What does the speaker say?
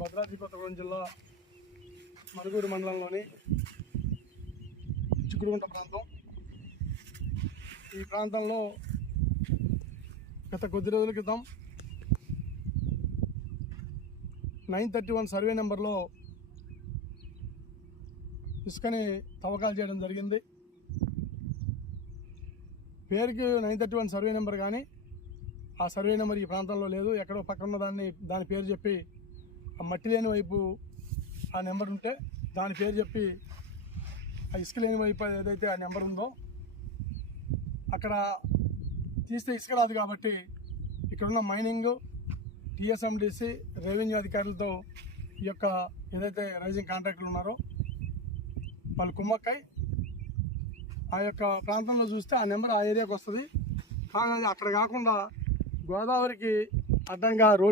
భద్రాద్రి కొత్తగూడెం జిల్లా మనుగూరు మండలంలోని చిక్కుడుగుంట ప్రాంతం. ఈ ప్రాంతంలో గత కొద్ది రోజుల క్రితం 931 సర్వే నెంబర్లో ఇసుకని తవ్వకాలు చేయడం జరిగింది. పేరుకి 931 సర్వే నెంబర్, కానీ ఆ సర్వే నెంబర్ ఈ ప్రాంతంలో లేదు. ఎక్కడో పక్కన దాని పేరు చెప్పి, ఆ మట్టి లేని వైపు ఆ నెంబర్ ఉంటే దాని పేరు చెప్పి, ఆ ఇసుక లేని వైపు ఏదైతే ఆ నెంబర్ ఉందో అక్కడ తీస్తే ఇసుక రాదు. కాబట్టి ఇక్కడున్న మైనింగ్, టీఎస్ఎండిసి, రెవెన్యూ అధికారులతో ఈ యొక్క ఏదైతే రైజింగ్ కాంట్రాక్టులు ఉన్నారో వాళ్ళు కుమ్మక్కై ఆ యొక్క ప్రాంతంలో చూస్తే ఆ నెంబర్ ఆ ఏరియాకి వస్తుంది. కానీ అక్కడ కాకుండా గోదావరికి అడ్డంగా రోడ్డు